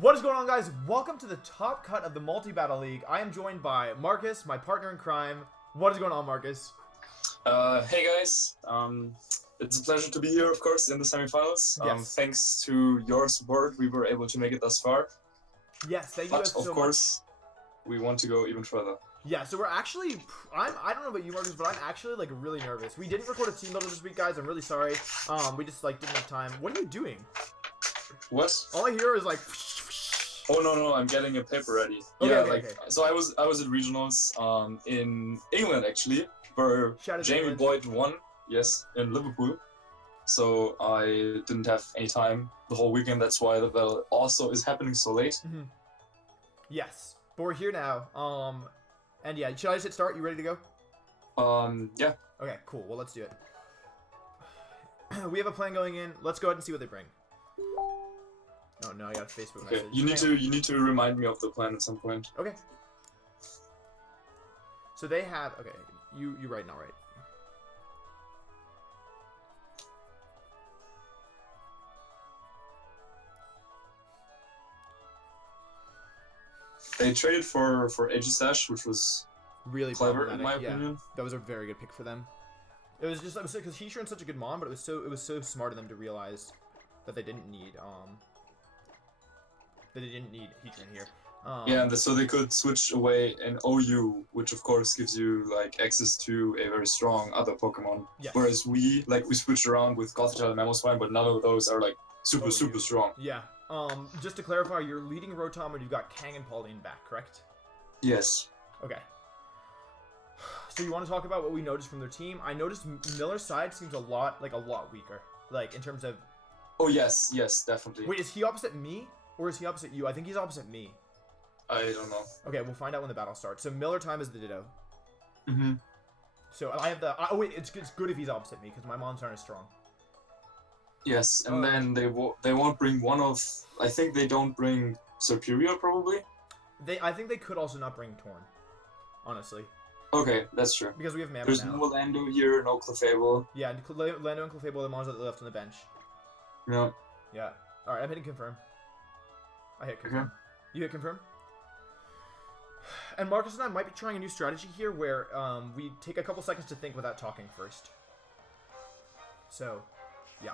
What is going on, guys? Welcome to the top cut of the Multi-Battle League. I am joined by Marcus, my partner in crime. What is going on, Marcus? Hey guys, it's a pleasure to be here, of course, in the semifinals. Yes. Thanks to your support, we were able to make it thus far. Yes, thank you But guys so of course, we want to go even further. Yeah, so we're actually, I don't know about you, Marcus, but I'm actually like really nervous. We didn't record a team builder this week, guys. I'm really sorry. We just like didn't have time. What are you doing? What? All I hear is like. Oh no, I'm getting a paper ready. Okay, yeah, okay. So I was at regionals in England actually, where Jamie England. Boyd won. Yes, in Liverpool. So I didn't have any time the whole weekend. That's why the battle also is happening so late. Mm-hmm. Yes, but we're here now. And yeah, should I just hit start? You ready to go? Yeah. Okay, cool. Well, let's do it. We have a plan going in. Let's go ahead and see what they bring. Oh no, I got a Facebook Okay. message. You need to remind me of the plan at some point. Okay. So they have you right now, right? They traded for Disastrous, which was really clever in my opinion. That was a very good pick for them. It was because Heatran's such a good mon, but it was so smart of them to realize that they didn't need Heatran here. Yeah, and so they could switch away an OU, which of course gives you like access to a very strong other Pokemon. Yes. Whereas we switched around with Gothitelle and Mamoswine, but none of those are like super strong. Yeah. Just to clarify, you're leading Rotom and you've got Kang and Pauline back, correct? Yes. Okay. So you want to talk about what we noticed from their team? I noticed Miller's side seems a lot weaker, like in terms of. Oh yes, definitely. Wait, is he opposite me or is he opposite you? I think he's opposite me. I don't know. Okay, we'll find out when the battle starts. So Miller time is the Ditto. Mm-hmm. So I have the. Oh wait, it's good if he's opposite me because my mons aren't as strong. Yes, and then they won't bring one of. I think they don't bring Superior probably. I think they could also not bring Torn. Honestly. Okay, that's true. Because we have Mammoth There's now. no Lando here, no Clefable. Yeah, Lando and Clefable are the mons that left on the bench. Yeah. Yeah. All right, I'm hitting confirm. I hit confirm. Okay. You hit confirm. And Marcus and I might be trying a new strategy here where we take a couple seconds to think without talking first. So, yeah.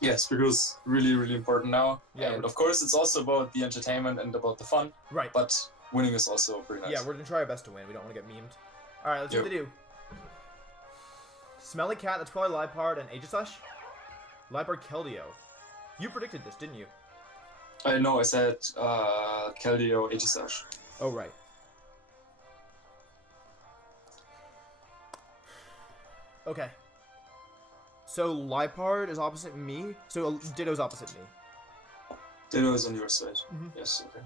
Yes, because really important now. Yeah, and of course it's also about the entertainment and about the fun. Right. But winning is also pretty nice. Yeah, we're going to try our best to win. We don't want to get memed. Alright, let's see what they do. Smelly Cat, that's probably Liepard and Aegislash. Liepard Keldeo. You predicted this, didn't you? I know, I said Keldeo, Aegislash. Oh, right. Okay. So Liepard is opposite me. So Ditto's opposite me. Ditto is on your side. Mm-hmm. Yes, okay.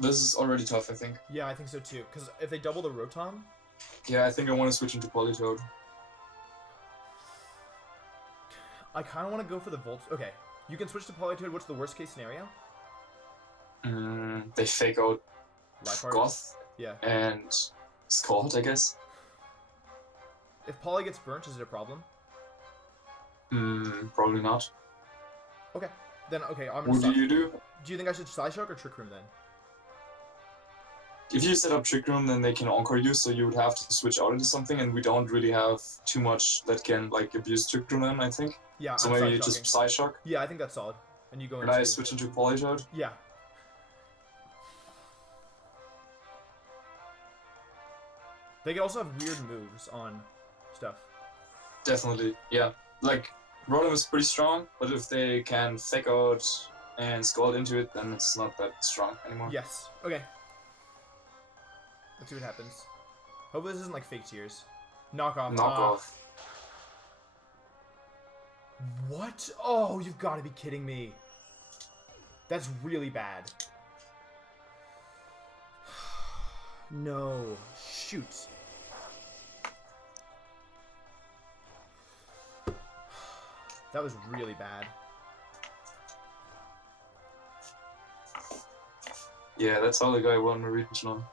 This is already tough, I think. Yeah, I think so too. Because if they double the Rotom... Yeah, I think I want to switch into Politoed. I kind of want to go for the Volt... Okay, you can switch to Politoed. What's the worst case scenario? They fake out Liepard? Goth. Yeah. And Scald, I guess. If Poly gets burnt, is it a problem? Probably not. Okay. Then, okay, I'm gonna What do you do? Do you think I should Psyshock or Trick Room then? If you set up Trick Room, then they can Encore you, so you would have to switch out into something, and we don't really have too much that can, like, abuse Trick Room then, I think. Yeah, so I'm maybe just Psyshock. Yeah, I think that's solid. And you go into... And I switch into Politoed? Yeah. They can also have weird moves on stuff. Definitely, yeah. Like, Rotom is pretty strong, but if they can fake out and Scald into it, then it's not that strong anymore. Yes. Okay. Let's see what happens. Hopefully this isn't like fake tears. Knockoff. Knockoff. What? Oh, you've got to be kidding me. That's really bad. No. Shoot. That was really bad. Yeah, that's how the guy won the regional. No,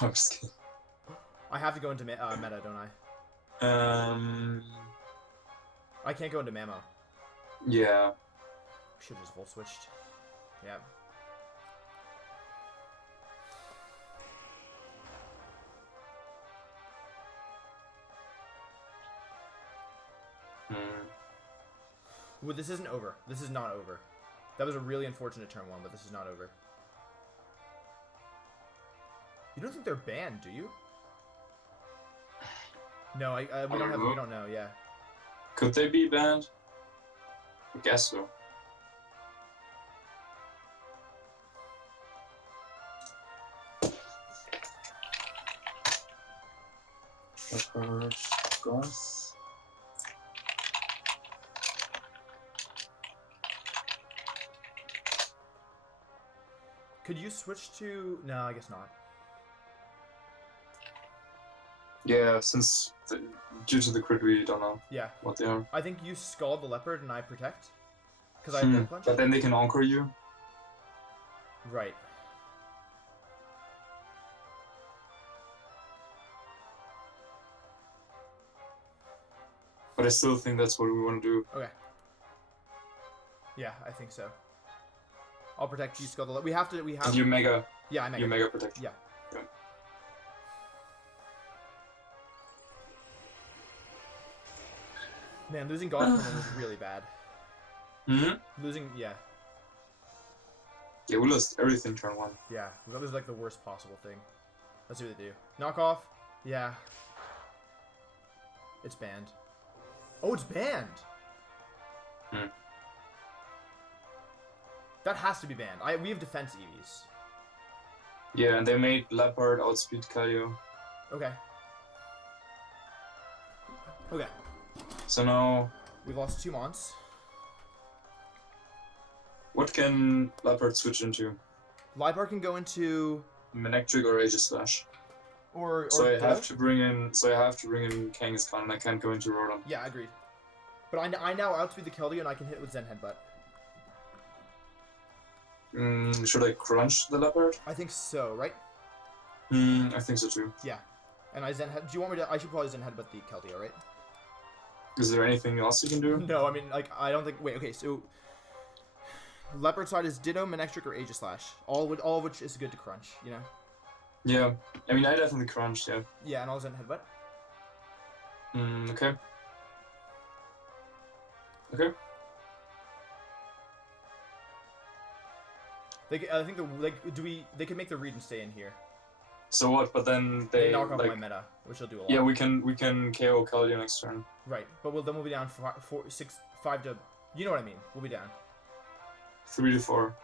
I'm just kidding. I have to go into meta, don't I? I can't go into Mamo. Yeah. Should have just full switched. Yeah. Well, this isn't over. This is not over. That was a really unfortunate turn 1, but this is not over. You don't think they're banned, do you? No, we don't know. Yeah. Could they be banned? I guess so. Goth. Could you switch to? No, I guess not. Yeah, since due to the crit, we don't know. Yeah. What they are. I think you scald the leopard and I protect. Because I have bullet punch. But then they can anchor you. Right. But I still think that's what we want to do. Okay. Yeah, I think so. I'll protect you, skull the leopard. We have. And you mega. Yeah, I mega. You mega protect. Yeah. Yeah. Man, losing God was really bad. Losing, yeah. Yeah, we lost everything turn 1. Yeah, that was like the worst possible thing. Let's see what they do. Knock off. Yeah. It's banned. Oh, it's banned. That has to be banned. We have defense EVs. Yeah, and they made Leopard outspeed Kalio. Okay. Okay. So now... We've lost 2 months. What can Leopard switch into? Leopard can go into... Manectric or Aegis Slash. Or so I have to bring in Kangaskhan and I can't go into Rotom. Yeah, agreed. But I now outspeed the Keldeo and I can hit it with Zen Headbutt. Should I crunch the Leopard? I think so, right? I think so too. Yeah. And do you want me to... I should probably Zen Headbutt the Keldeo, right? Is there anything else you can do? No, I mean, like, I don't think... Wait, okay, so... Leopard side is Ditto, Manectric, or Aegis Slash. All of which is good to crunch, you know? Yeah. I mean, I definitely crunched, yeah. Yeah, and I'll Zen Headbutt. Okay. Okay. I think they can make the read and stay in here. So what? But then they knock off like, my meta, which will do a lot. Yeah, we can KO Keldeo next turn. Right, but then we'll be down 5 to. You know what I mean? We'll be down 3 to 4.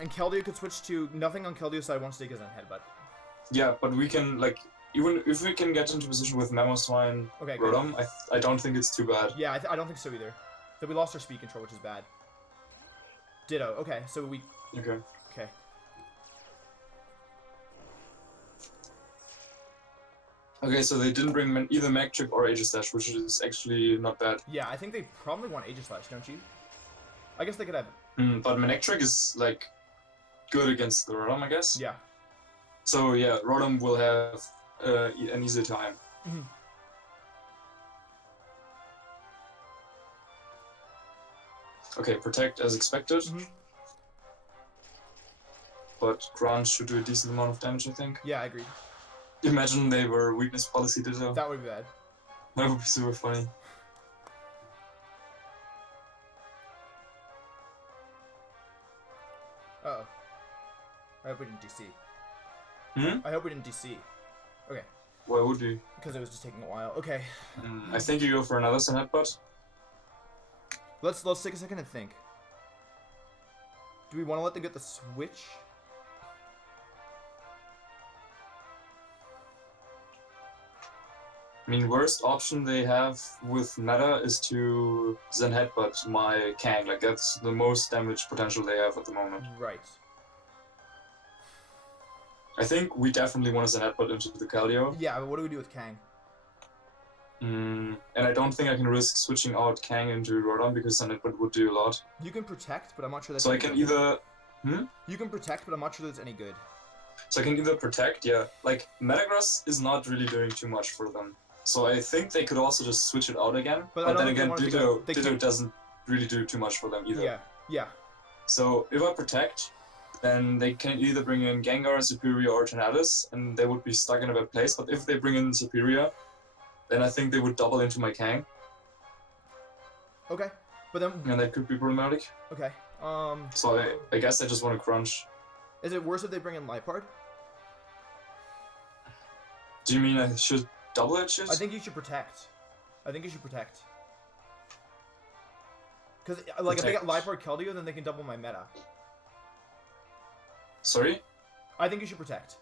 And Keldeo could switch to nothing on Keldeo's side once they get Zen Headbutt. Yeah, but we can like even if we can get into position with Mamoswine, okay, Rotom, I don't think it's too bad. Yeah, I don't think so either. That we lost our speed control, which is bad. Ditto. Okay, so we. Okay. Okay. Okay, so they didn't bring either Magtrick or Aegis Slash, which is actually not bad. Yeah, I think they probably want Aegis Slash, don't you? I guess they could have. But Manectric is like good against the Rotom, I guess. Yeah. So yeah, Rotom will have an easy time. Okay, protect as expected. But Grant should do a decent amount of damage, I think. Yeah, I agree. Imagine they were weakness policy Ditto. That would be bad. That would be super funny. Uh-oh. I hope we didn't DC. I hope we didn't DC. Okay. Why would you? Because it was just taking a while. Okay. I think you go for another Zen Headbutt. Let's take a second and think. Do we want to let them get the switch? I mean, worst option they have with meta is to Zen Headbutt my Kang. Like, that's the most damage potential they have at the moment. Right. I think we definitely want to send Headbutt into the Calio. Yeah, but what do we do with Kang? And I don't think I can risk switching out Kang into Rodon because then it would do a lot. You can protect, but I'm not sure that's So I any can good. either... You can protect, but I'm not sure that's any good. So I can either protect, yeah. Like, Metagross is not really doing too much for them. So I think they could also just switch it out again. But I But don't then think they again, want it to go- they Ditto can't- doesn't really do too much for them either. Yeah, yeah. So if I protect, then they can either bring in Gengar, Superior, or Tornadus, and they would be stuck in a bad place. But if they bring in Superior, then I think they would double into my Kang, Okay, but then and that could be problematic. okay. So I guess I just want to crunch. Is it worse if they bring in Liepard? Do you mean I should double edge it? I think you should protect. Because like if they get Protect. Liepard Keldeo, then they can double my meta. Sorry? I think you should protect.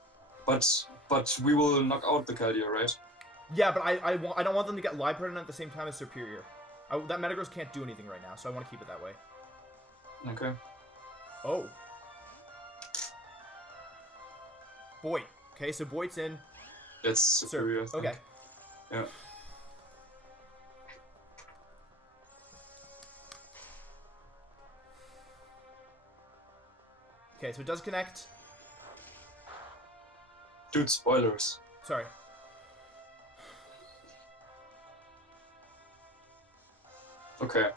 But we will knock out the Keldeo, right? Yeah, but I don't want them to get Liepard in at the same time as Superior. That Metagross can't do anything right now, so I want to keep it that way. Okay. Oh. Boyd. Okay, so Boyd's in. That's Superior. I think. Okay. Yeah. Okay, so it does connect. Dude, spoilers. Sorry. Okay.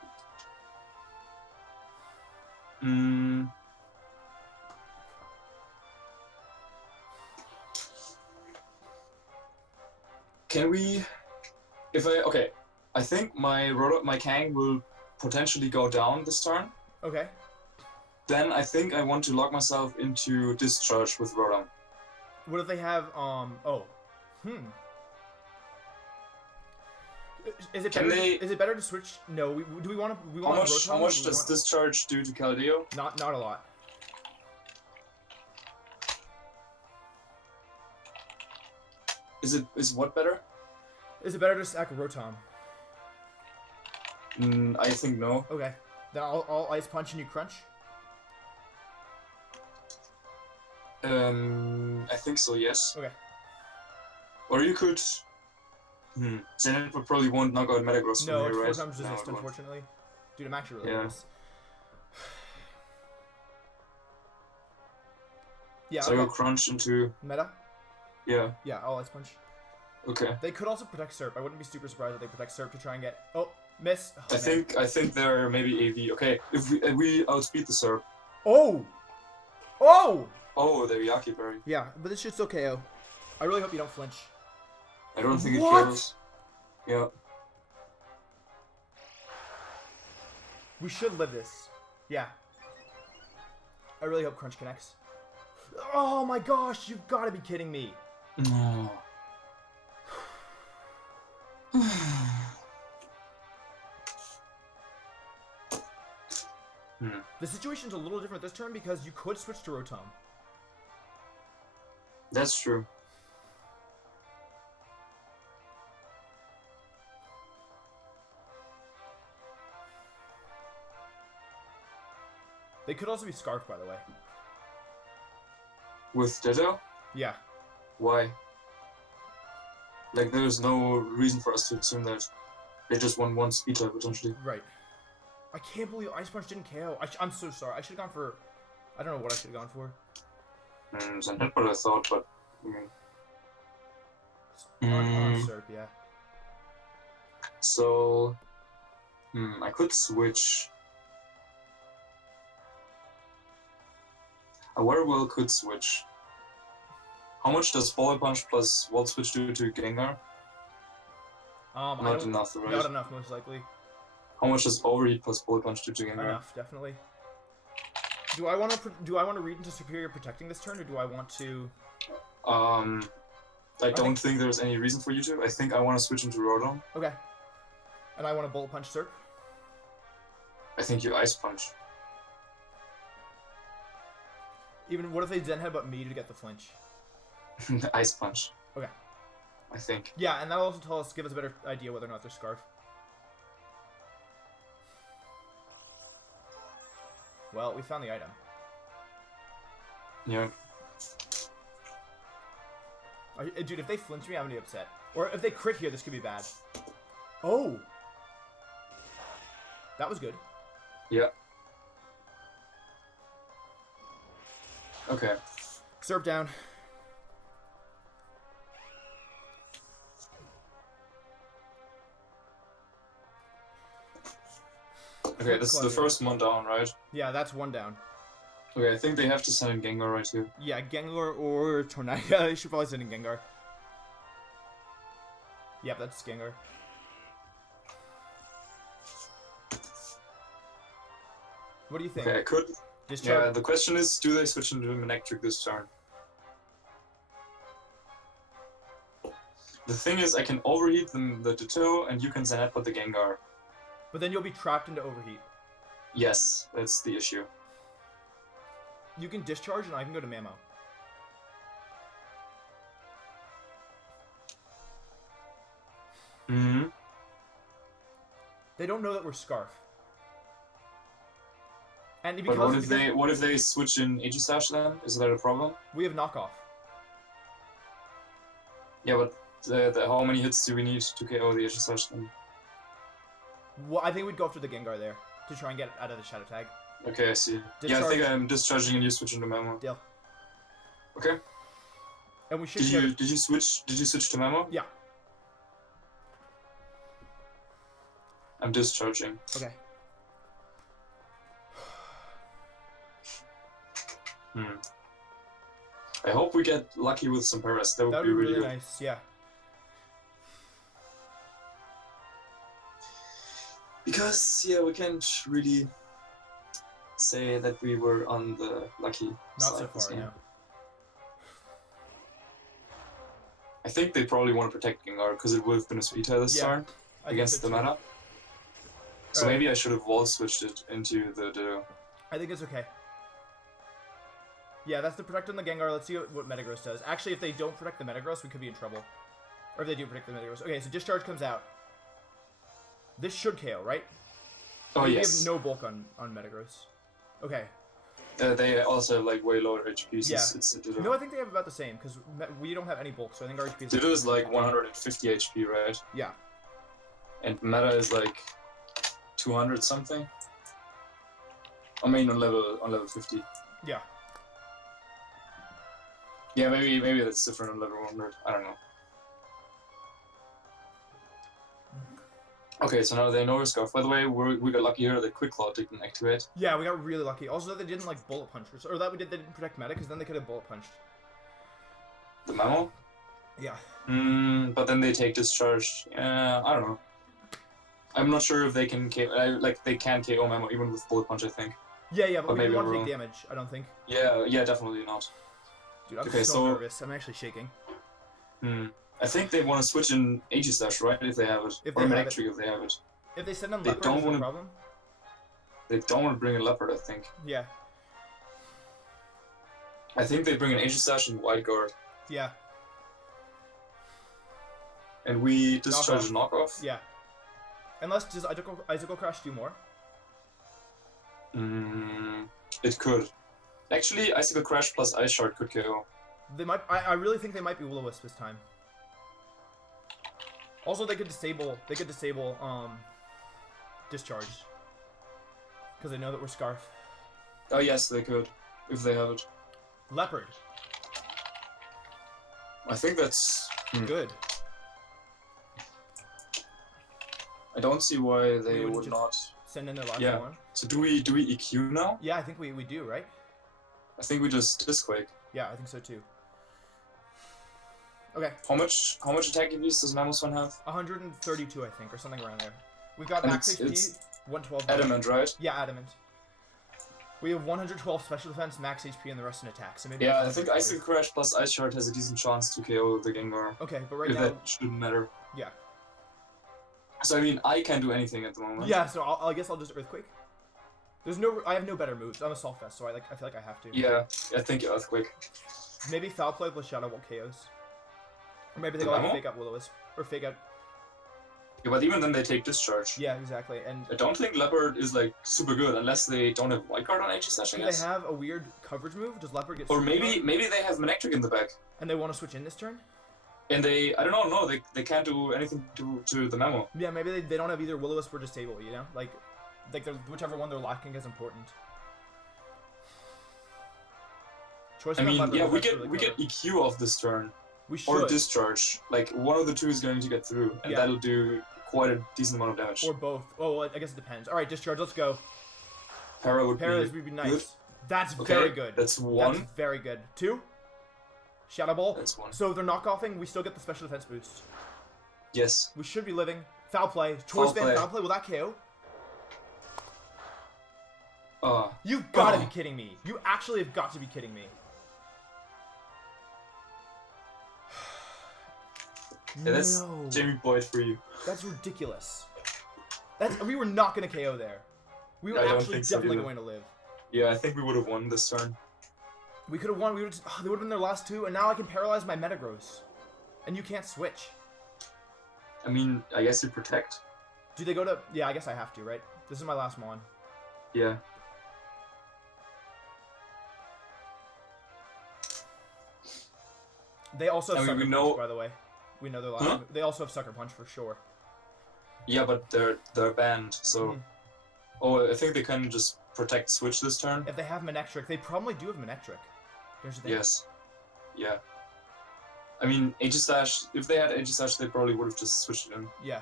Can we... Okay. I think my Kang will potentially go down this turn. Okay. Then I think I want to lock myself into Discharge with Rodon. What if they have oh. Is it Can better? they- Is it better to switch? No. Do we want to? We want How much does Discharge do to Keldeo? Not a lot. Is what better? Is it better to sack Rotom? I think no. Okay. Then I'll Ice Punch and you Crunch. I think so, yes. Okay. Or you could... Zenit probably won't knock out Metagross No, from it's here, four right? times No, resist, it won't. unfortunately. Dude, I'm actually really Yeah. nervous. Yeah, So I okay. go Crunch into... Meta? Yeah, Yeah, I'll Ice Punch. okay. They could also protect Serp. I wouldn't be super surprised if they protect Serp to try and get... Oh, miss. Oh, I think they're maybe AV. Okay, if we outspeed the Serp. Oh! Oh! Oh, they're Yaki Berry. Yeah, but this should still KO. I really hope you don't flinch. I don't think What? it kills. Yeah. We should live this. Yeah. I really hope Crunch connects. Oh my gosh, you've got to be kidding me. No. The situation's a little different this turn because you could switch to Rotom. That's true. They could also be Scarf, by the way. With Ditto? Yeah. Why? Like, there's no reason for us to assume that they just won one speed type potentially. Right. I can't believe Ice Punch didn't KO. I'm so sorry. I should have gone for... I don't know what I should have gone for. And that's what I thought, but I mean, On Serp, yeah. so I could switch. A Werewolf could switch. How much does Ball Punch plus Volt Switch do to Gengar? I Not don't- enough, right? Not enough, most likely. How much does Overheat plus Ball Punch do to Gengar? Enough, definitely. Do I want to read into Superior protecting this turn, or do I want to? I don't think there's any reason for you to. I think I want to switch into Rodon. Okay. And I want to Bullet Punch Serp. I think you Ice Punch. Even what if they Zen Headbutt me to get the flinch? Ice Punch. Okay. I think. Yeah, and that'll also give us a better idea whether or not they're Scarf. Well, we found the item. Yeah. Dude, if they flinch me, I'm gonna be upset. Or if they crit here, this could be bad. Oh! That was good. Yeah. Okay. Serve down. Okay, this is the first one down, right? Yeah, that's one down. Okay, I think they have to send in Gengar right here. Yeah, Gengar or Tornado. Yeah, they should probably send in Gengar. Yep, that's Gengar. What do you think? Okay, I could. Discharge? Yeah, the question is, do they switch into Manectric this turn? The thing is, I can overheat the Ditto, and you can send out with the Gengar. But then you'll be trapped into overheat. Yes, that's the issue. You can discharge, and I can go to Mamo. Mm-hmm. They don't know that we're Scarf. And But what if they switch in Aegislash then? Is that a problem? We have knockoff. Yeah, but how many hits do we need to KO the Aegislash then? Well, I think we'd go after the Gengar there to try and get out of the Shadow Tag. Okay, I see. Discharge. Yeah, I think I'm discharging and you switch into Memo. Deal. Okay. And we should. Did you switch to Memo? Yeah. I'm discharging. Okay. I hope we get lucky with some Paras. That would be really good. Nice. Yeah. Because yeah, we can't really say that we were on the lucky Not side. so far, no. I think they probably want to protect Gengar because it would have been a speed tie this turn against the meta. So maybe I should have wall switched it into the Ditto. I think it's okay. Yeah, that's the protect on the Gengar. Let's see what Metagross does. Actually, if they don't protect the Metagross, we could be in trouble. Or if they do protect the Metagross. Okay, so Discharge comes out. This should KO, right? Oh, yes. yes. We have no bulk on Metagross. Okay. They also have like way lower HP. Yeah. It's Ditto. No, I think they have about the same because we don't have any bulk, so I think our HP is. Ditto is like 150 HP, right? Yeah. And Meta is like 200 something. I mean, on level 50. Yeah. Yeah, maybe that's different on level 100. I don't know. Okay, so now they know we're Scarf. By the way, we got lucky here that Quick Claw didn't activate. Yeah, we got really lucky. Also, they didn't like bullet punch, or that they didn't protect Meta, because then they could have bullet punched. The Memo? Yeah. But then they take Discharge. I don't know. I'm not sure if they can they can KO Memo even with bullet punch. I think. Yeah, but we maybe don't want to take damage. I don't think. Yeah, definitely not. Dude, I'm so nervous. I'm actually shaking. I think they want to switch in Aegislash, right? If they have it. If or they have Manectric if they have it. If they send in They Leopard, don't is there a wanna- problem? They don't want to bring in Leopard, I think. Yeah. I think they bring in Aegislash and Wide Guard. Yeah. And we discharge knockoff. Yeah. Unless, does Icicle Crash do more? It could. Actually, Icicle Crash plus Ice Shard could KO. They might. I really think they might be Will-O-Wisp this time. Also, they could disable. Discharge. Because they know that we're Scarf. Oh yes, they could, if they have it. Leopard. I think that's Good. I don't see why they We would would just not. Send in their last Yeah. one. So do we EQ now? Yeah, I think we do, right? I think we just Disquake. Yeah, I think so too. Okay. How much attack abuse does Mammoth one have? 132, I think, or something around there. We've got And max it's- HP, 112. Adamant, right? Yeah, adamant. We have 112 special defense, max HP, and the rest in attack. So maybe. Yeah, I think Icicle Crash plus Ice Shard has a decent chance to KO the Gengar. Okay, but right if now. that shouldn't matter. Yeah. So I mean, I can't do anything at the moment. Yeah, so I guess I'll just Earthquake. I have no better moves. I'm a Soft Fest, so I feel like I have to. Yeah, I think Earthquake. Maybe Foul Play plus Shadow Wall KOs. Or maybe they The go Mamo? fake out Will-O-Wisp. Or fake out. Yeah, but even then they take Discharge. Yeah, exactly. And I don't think Leopard is like super good unless they don't have White Guard on Aegislash, I do guess. they have a weird coverage move? Does Leopard get Or super maybe hard? maybe they have Manectric in the back. And they want to switch in this turn? And I don't know, no, they can't do anything to the memo. Yeah, maybe they don't have either Will-O-Wisp or Disable, you know? Like whichever one they're lacking is important. Choice I of mean, lever yeah, will we best get really we cover. get EQ off this turn. We should. Or discharge. Like, one of the two is going to get through, and Yeah. that'll do quite a decent amount of damage. Or both. Oh, well, I guess it depends. Alright, discharge, let's go. Para would Paras be would be nice. good. That's Okay, very good. that's one. That's very good. 2. Shadow Ball. That's one. So if they're knockoffing, we still get the special defense boost. Yes. We should be living. Foul play. Choice Foul band play. foul play. Will that KO? Oh. You've got to be kidding me. You actually have got to be kidding me. Yeah, that's No. Jamie Boyd for you. That's ridiculous. We were not going to KO there. We were I don't actually think so definitely either. going to live. Yeah, I think we would have won this turn. We could have won. They would have been their last 2, and now I can paralyze my Metagross. And you can't switch. I mean, I guess you protect. Do they go to... Yeah, I guess I have to, right? This is my last Mon. Yeah. They also have I mean, Sucker we Punch, know- by the way. We know their last... Huh? They also have Sucker Punch for sure. Yeah, but they're banned, so... Mhm. Oh, I think they can just protect switch this turn. If they have Manectric, they probably do have Manectric. There's the thing. Yes. Yeah. I mean, Aegislash, if they had Aegislash, they probably would have just switched it in. Yeah.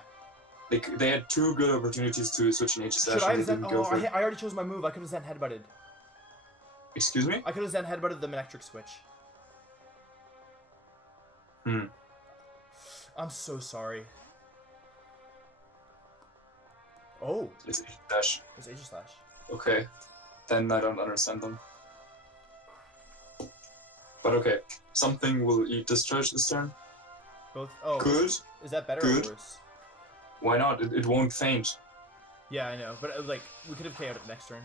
They had 2 good opportunities to switch an Aegislash Should I and have they Zen... didn't go Oh, for it. I already chose my move. I could have Zen Headbutted. Excuse me? I could have Zen Headbutted the Manectric switch. Hmm. I'm so sorry. Oh, It's Aegislash. it's Aegislash. Okay. Then I don't understand them. But okay. Something will eat Discharge this turn. Both... Oh. Good. Is that better Good. or worse? Why not? It won't faint. Yeah, I know. But, like, we could have KO'd it next turn.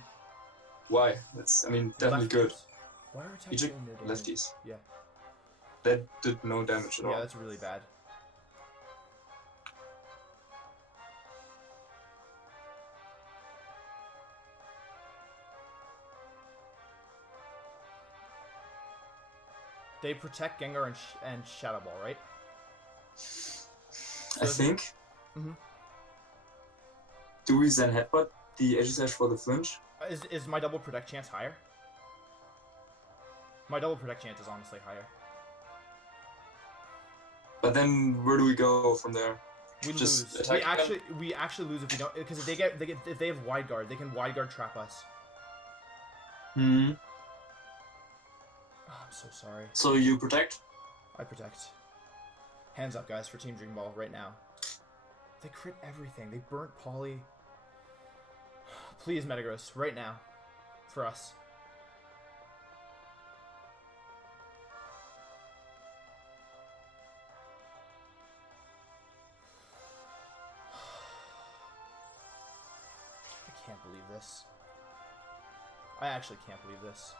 Why? That's, I mean, definitely good. Lefties. Why are attacks You took doing no damage? lefties. Yeah. That did no damage at Yeah, all. that's really bad. They protect Gengar and Shadow Ball, right? I think. Mhm. Do we then headbutt the Aegislash for the flinch? Is my double protect chance higher? My double protect chance is honestly higher. But then where do we go from there? We Just lose. attack We actually lose if we don't, because if they have wide guard, they can wide guard trap us. Hmm. Oh, I'm so sorry. So you protect? I protect. Hands up, guys, for Team Dream Ball right now. They crit everything. They burnt Polly. Please, Metagross, right now. For us. I can't believe this. I actually can't believe this.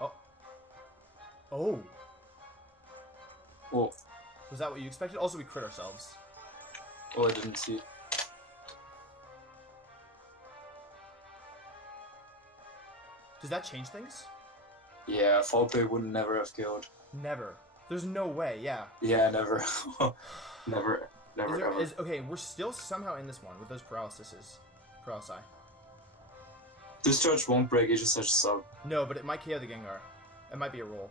Oh. Oh. Oh. Was that what you expected? Also, we crit ourselves. Oh, I didn't see. Does that change things? Yeah, Foul Play would never have killed. Never. There's no way, yeah. Yeah, never. Never. Never, ever. Okay, we're still somehow in this one with those paralysis. Discharge won't break Aegislash sub. No, but it might KO the Gengar. It might be a roll.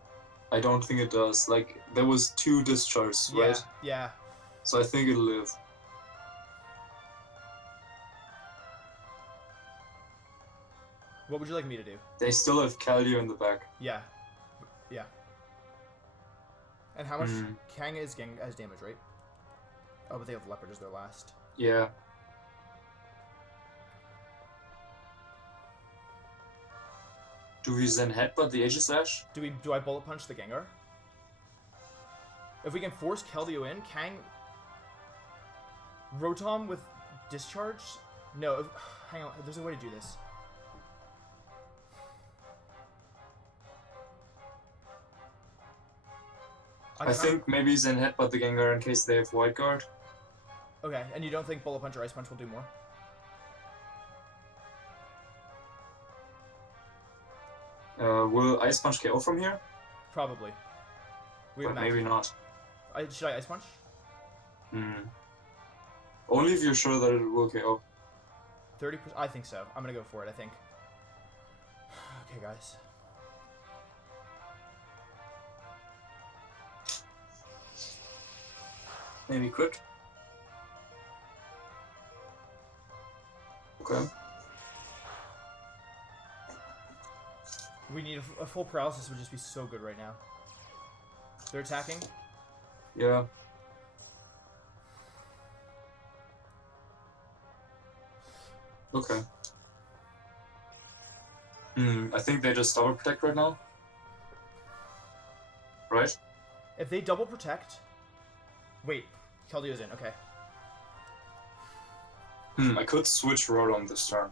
I don't think it does. Like, there was 2 discharges, Yeah, right? yeah. So I think it'll live. What would you like me to do? They still have Calio in the back. Yeah. Yeah. And how much Hmm. Kang is as damage, right? Oh, but they have Leopard as their last. Yeah. Do we then headbutt the Aegislash? Do I bullet punch the Gengar? If we can force Keldeo in, Kang Rotom with discharge? No, hang on, there's a way to do this. I think maybe then headbutt the Gengar in case they have White Guard. Okay, and you don't think Bullet Punch or Ice Punch will do more? Will Ice Punch KO from here? Probably. We have But max. maybe not. Should I Ice Punch? Only if you're sure that it will KO. 30%? I think so. I'm gonna go for it, I think. Okay, guys. Maybe crit. Okay. We need a full paralysis would just be so good right now. They're attacking. Yeah. Okay. I think they just double protect right now. Right? If they double protect... Wait, Keldio's in, okay. I could switch Rotom this turn.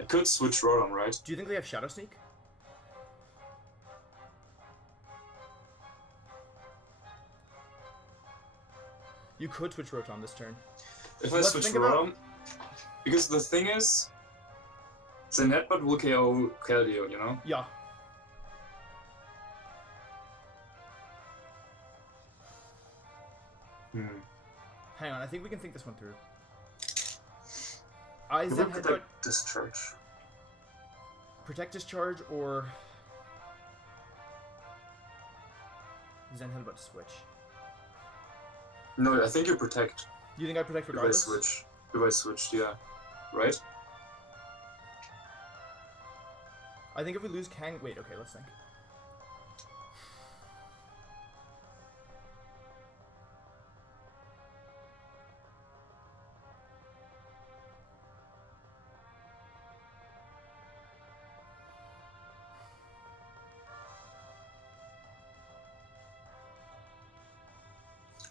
I could switch Rotom, right? Do you think they have Shadow Sneak? You could switch Rotom this turn. If I Let's switch think about- Rotom... Because the thing is... The Netbot will KO Keldeo, you know? Yeah. Hang on, I think we can think this one through. I You Zen will Headbutt, protect Discharge. Protect Discharge, or Zen Headbutt switch. No, I think you protect. Do you think I protect If I regardless? switch. If I switched, yeah. Right? I think if we lose Kang... Wait, okay, let's think.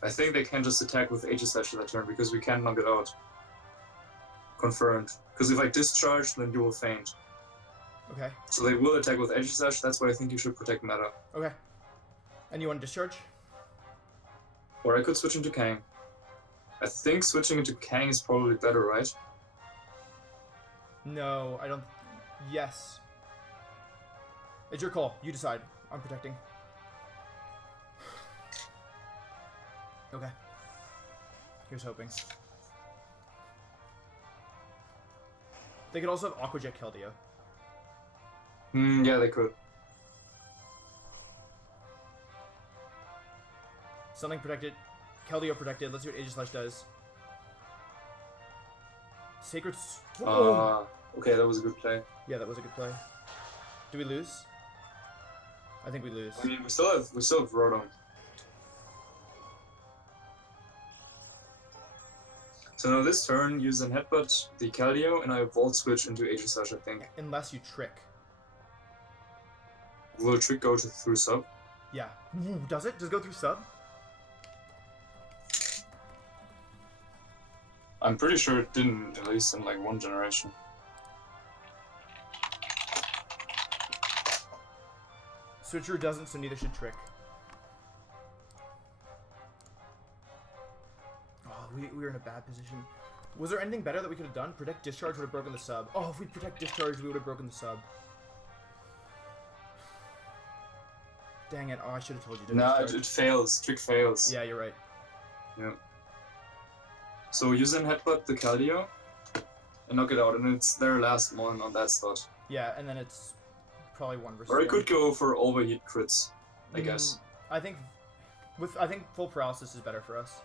I think they can just attack with Aegis Slash that turn because we can't knock it out. Confirmed. Because if I discharge, then you will faint. Okay, So they will attack with Aegis Slash, that's why I think you should protect meta. okay. And you want to discharge? Or I could switch into Kang. I think switching into Kang is probably better, right? No, I don't... Yes. It's your call. You decide. I'm protecting. Okay. Here's hoping. They could also have Aqua Jet Keldeo. Yeah, they could. Something protected. Keldeo protected. Let's see what Aegis Slash does. Sacred... Okay, that was a good play. Yeah, that was a good play. Do we lose? I think we lose. I mean, we still have Rotom. So now this turn, use an Headbutt, the Keldeo, and I Volt Switch into Aegis Slash, I think. Unless you trick. Will Trick go through sub? Yeah. Ooh, does it? Does it go through sub? I'm pretty sure it didn't, at least in like one generation. Switcheroo doesn't, so neither should trick. Oh, we were in a bad position. Was there anything better that we could have done? Protect Discharge would have broken the sub. Oh, if we Protect Discharge, we would have broken the sub. Dang it. Oh, I should have told you to Nah, discharge. it fails. Trick fails. Yeah, you're right. Yeah. So use an Headbutt the Keldeo and knock it out, and it's their last one on that slot. Yeah, and then it's probably 1 versus Or I 1. could go for overheat crits, I guess. I think full paralysis is better for us.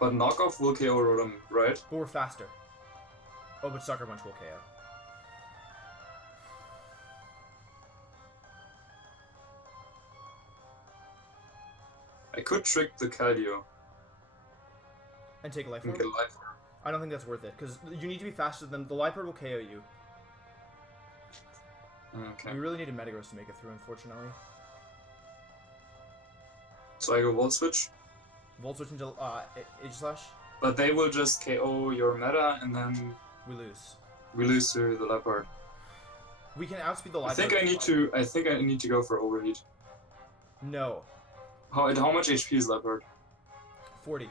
But knockoff will KO Rotom, right? But we're faster. Oh, but Sucker Punch will KO. I could trick the Keldeo And take a life and orb? get a life orb. I don't think that's worth it, because you need to be faster than... The life orb will KO you. Okay. We really need a Metagross to make it through, unfortunately. So I go Volt Switch, Volt Switch into Aegis Slash. but they will just KO your meta, and then We lose. we lose to the Leopard. We can outspeed the life I think orb. I think I need to go for overheat. No. How much HP is Leopard? 40.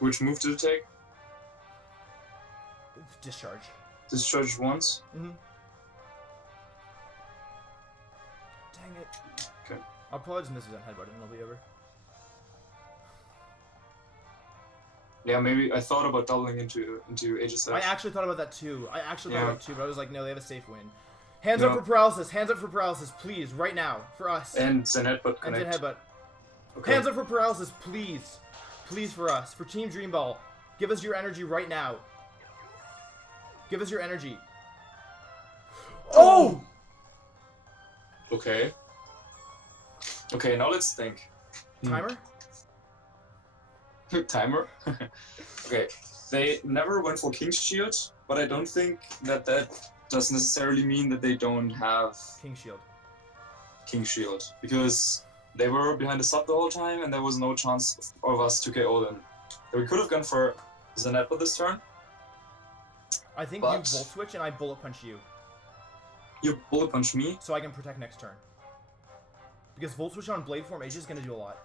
Which move did it take? Discharge. Discharge once? Mm-hmm. Dang it. Okay. I'll probably just miss his headbutt and it'll be over. Yeah, maybe I thought about doubling into Aegis Edge. I actually thought about that too. But I was like, no, they have a safe win. Hands No. up for paralysis. Hands up for paralysis, please, right now, for us. And Zen Headbutt And connect. then headbutt. Okay. Hands up for paralysis, please. Please for us. For Team Dream Ball. Give us your energy right now. Give us your energy. Oh! Okay. Okay, now let's think. Timer? Timer? Okay. They never went for King's Shield, but I don't think that does necessarily mean that they don't have King Shield. King's Shield. Because they were behind the sub the whole time and there was no chance of us to KO them. So we could have gone for Zanetpa this turn. I think But- you Volt Switch and I Bullet Punch you. You bullet punch me. So I can protect next turn. Because Volt Switch on Blade Form Age is going to do a lot.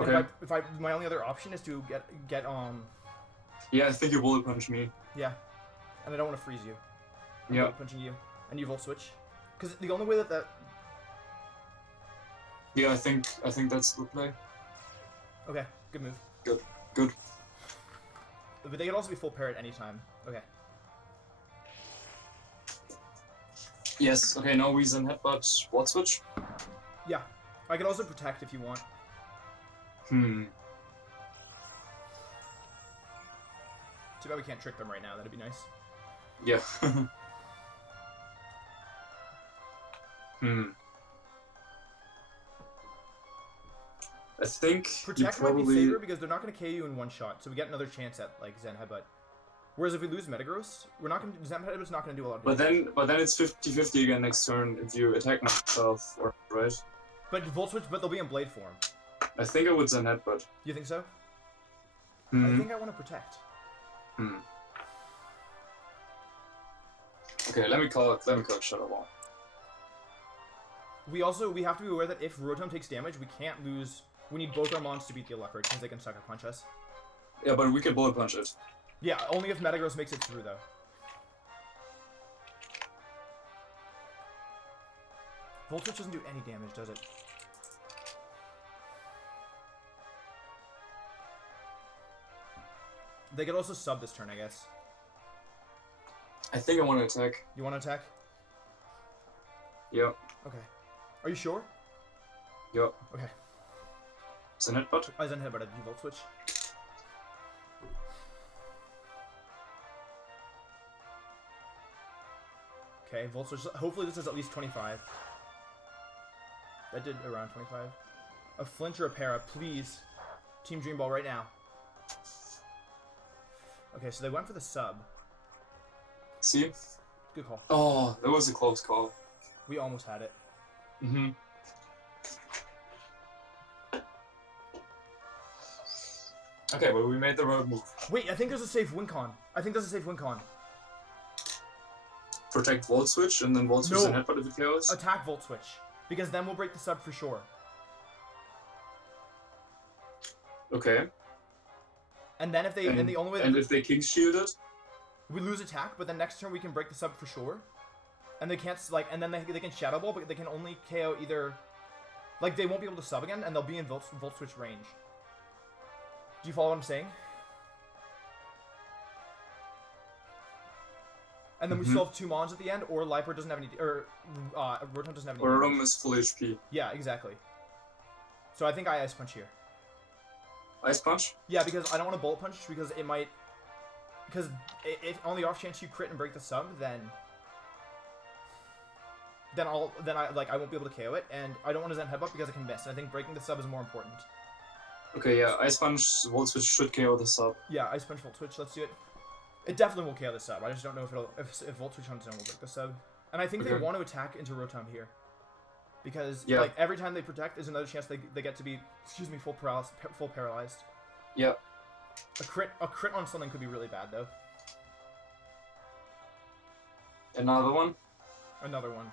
And Okay. my only other option is to get Yeah, I think you bullet punch me. yeah. And I don't want to freeze you. I'm Yeah. Bullet Punching you. And you Volt Switch. Because the only way that Yeah, I think that's the play. Okay, good move. Good. But they could also be full parry at any time. Okay. Yes, okay, now we Zen Headbutt Volt Switch. Yeah. I could also protect if you want. Hmm. Too bad we can't trick them right now. That'd be nice. Yeah. I think Protect you might probably... be safer because they're not going to KO you in one shot, so we get another chance at like Zen Headbutt. Whereas if we lose Metagross, we're not going to Zen Headbutt's not going to do a lot of damage. But then it's 50-50 again next turn if you attack myself, or right? But Volt Switch, but they'll be in Blade form. I think I would Zen Headbutt. You think so? I Hmm. think I want to protect. Hmm. Okay, let me call it Shadow Ball. We have to be aware that if Rotom takes damage, we can't lose. We need both our mons to beat the Leopard because they can sucker punch us. Yeah, but we can bullet punch it. Yeah, only if Metagross makes it through though. Volt Switch doesn't do any damage, does it? They could also sub this turn, I guess. I think I want to attack. You want to attack? Yeah. Okay. Are you sure? Yeah. Okay. Zen Headbutt? I Zen Headbutt, you Volt Switch. Okay, Volt Switch. Hopefully this is at least 25. That did around 25. A flinch or a para, please. Team Dream Ball right now. Okay, so they went for the sub. See? Good call. Oh, that was a close call. We almost had it. Mm-hmm. Okay, but we made the road move. Wait, I think there's a safe win con. Protect Volt Switch, and then Volt Switch No. and Headbutt if it KOs. Attack Volt Switch. Because then we'll break the sub for sure. Okay. And then if they, and the only way that And if they King's Shield it? we lose attack, but then next turn we can break the sub for sure. And they can't, like, and then they can Shadow Ball, but they can only KO either, like, they won't be able to sub again, and they'll be in Volt Switch range. Do you follow what I'm saying? And then we still have 2 Mons at the end, or Liper doesn't have any, or Rotom doesn't have any Or damage. Rom is full HP. Yeah, exactly. So I think I Ice Punch here. Ice Punch? Yeah, because I don't want to Bullet Punch, because it might, because if on the off chance you crit and break the sub, then I won't be able to KO it, and I don't want to Zen Headbutt because I can miss. And I think breaking the sub is more important. Okay, yeah, Ice Punch, Volt Switch should KO the sub. Yeah, Ice Punch, Volt Switch, let's do it. It definitely will KO the sub. I just don't know if Volt Switch on its own will break the sub. And I think they Okay. want to attack into Rotom here. Because, Yeah. like, every time they protect is another chance they get to be, full paralyzed. Yeah. A crit on something could be really bad, though. Another one? Another one.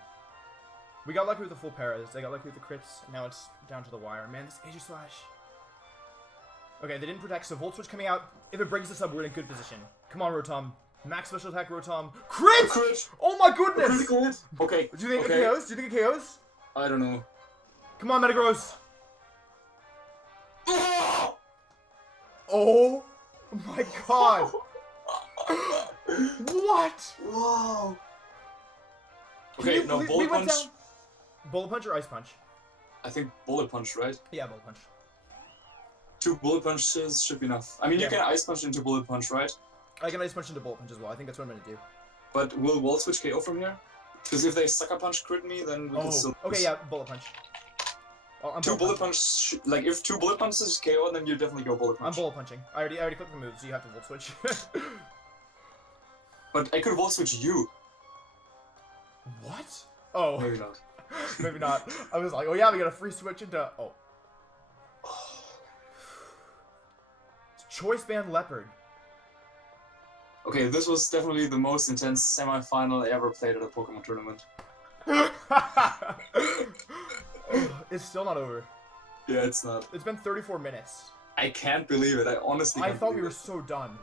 We got lucky with the full paras. They got lucky with the crits. And now it's down to the wire. Man, this Aegis Slash. Okay, they didn't protect, so Volt Switch coming out. If it breaks this up, we're in a good position. Come on, Rotom. Max special attack, Rotom. Crit! Crit! Oh my goodness! Okay. Do you think okay. it KOs? Do you think it KOs? I don't know. Come on, Metagross. Oh my god. What? Wow. Okay, no, Bullet Punch. Bullet Punch or Ice Punch? I think Bullet Punch, right? Yeah, Bullet Punch. 2 Bullet Punches should be enough. I mean, you can Ice Punch into Bullet Punch, right? I can Ice Punch into Bullet Punch as well. I think that's what I'm gonna do. But will Wall Switch KO from here? Because if they Sucker Punch crit me, then we can still... Okay, yeah, Bullet Punch. Oh, I'm 2 Bullet Punch... Like, if 2 Bullet Punches KO, then you definitely go Bullet Punch. I'm Bullet Punching. I already clicked the move, so you have to Volt Switch. But I could Volt Switch you. What? Oh. Maybe not. Maybe not. I was like, oh yeah, we got a free switch into... Oh. Choice Band Leopard. Okay, this was definitely the most intense semi-final I ever played at a Pokemon tournament. It's still not over. Yeah, it's not. It's been 34 minutes. I can't believe it. I honestly can't I thought we believe were so done.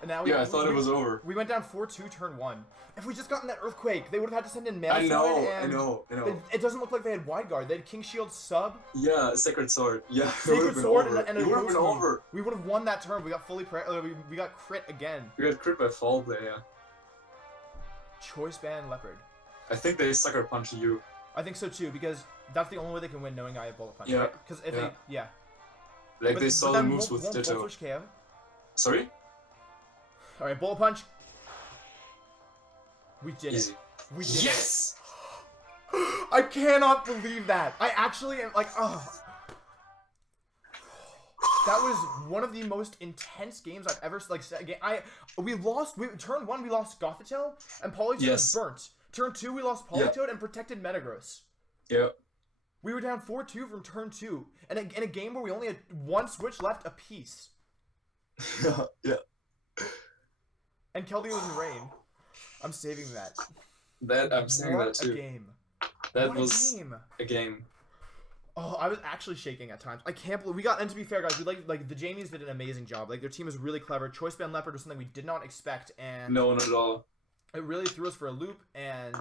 And now we, I thought it was over. We went down 4-2 turn 1. If we just gotten that Earthquake, they would have had to send in Mail I know, and I know. It doesn't look like they had Wide Guard. They had King Shield sub. Yeah, Sacred Sword. Yeah, Sacred Sword and a it would have been Ghost over. We would have won that turn. We got fully we got crit again. We got crit by fall play, yeah. Choice Band Leopard. I think they Sucker Punch you. I think so too, because that's the only way they can win, knowing I have Bullet Punch. Yeah. Because if they, Like but, they saw the moves with won't Ditto. Volt Switch KO? Sorry? Alright, Bullet Punch. We did Easy. it. We did Yes! it. I cannot believe that. I actually am like, oh. That was one of the most intense games I've ever we lost. Turn 1 we lost Gothitelle and Politoed was burnt. Turn 2 we lost Politoed and protected Metagross. Yeah. We were down 4-2 from turn 2, and in a game where we only had 1 switch left apiece. Yeah. And Keldeo was in rain. I'm saving that. I'm saying that too. What a game. That was a game. Oh, I was actually shaking at times. I can't believe and to be fair, guys, we like the Jamies did an amazing job. Like their team was really clever. Choice Band Leopard was something we did not expect, and no, not at all. It really threw us for a loop, and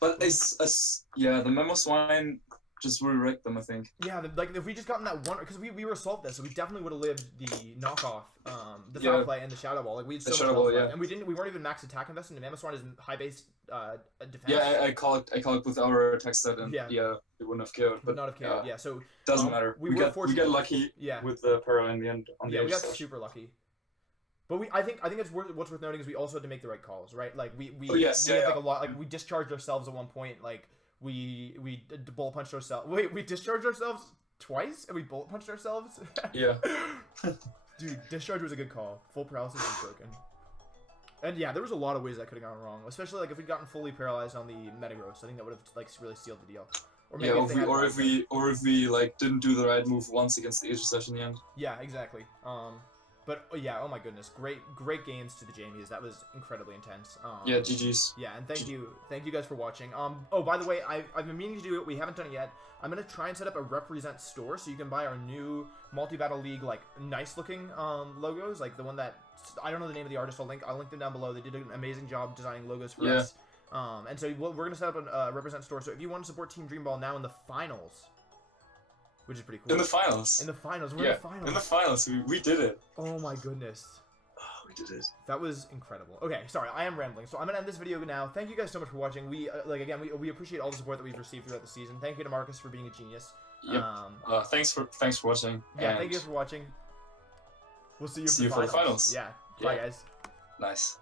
but the Memo Swine just really wrecked them, I think. Yeah, like if we just gotten that one, because we resolved this, so we definitely would have lived the knockoff, the foul play and the Shadow Ball. Like we had so much health left, and we weren't even max attack invested. And Mamoswine is high base defense. Yeah, I call it with our attack stat, and it wouldn't have killed. But not have killed. Yeah, so doesn't matter. We got lucky. with the Para in the end. We got super lucky. But I think it's what's worth noting is we also had to make the right calls, right? Like we had like a lot, like we discharged ourselves at one point, like. We bullet punched ourselves. Wait, we discharged ourselves twice, and we bullet punched ourselves. Yeah. Dude, discharge was a good call. Full paralysis was broken. And yeah, there was a lot of ways that could have gone wrong. Especially like if we'd gotten fully paralyzed on the Metagross, I think that would have like really sealed the deal. Or maybe if we like didn't do the right move once against the Aegis Slash in the end. Yeah, exactly. But yeah, oh my goodness, great games to the Jamies. That was incredibly intense. Yeah, GG's. Yeah, and thank you guys for watching. Oh, by the way, I've been meaning to do it. We haven't done it yet. I'm gonna try and set up a Represent store so you can buy our new Multi-Battle League like nice looking logos, like the one that I don't know the name of the artist. I'll link them down below. They did an amazing job designing logos for us. And so we're gonna set up a Represent store. So if you want to support Team Dream Ball now in the finals. Which is pretty cool. In the finals. In the finals. We're in the finals. In the finals. We did it. Oh my goodness. Oh, we did it. That was incredible. Okay, sorry, I am rambling. So I'm gonna end this video now. Thank you guys so much for watching. We we appreciate all the support that we've received throughout the season. Thank you to Marcus for being a genius. Yep. Thanks for watching. Yeah, thank you guys for watching. We'll see you for the finals. For the finals. Yeah. Bye guys. Nice.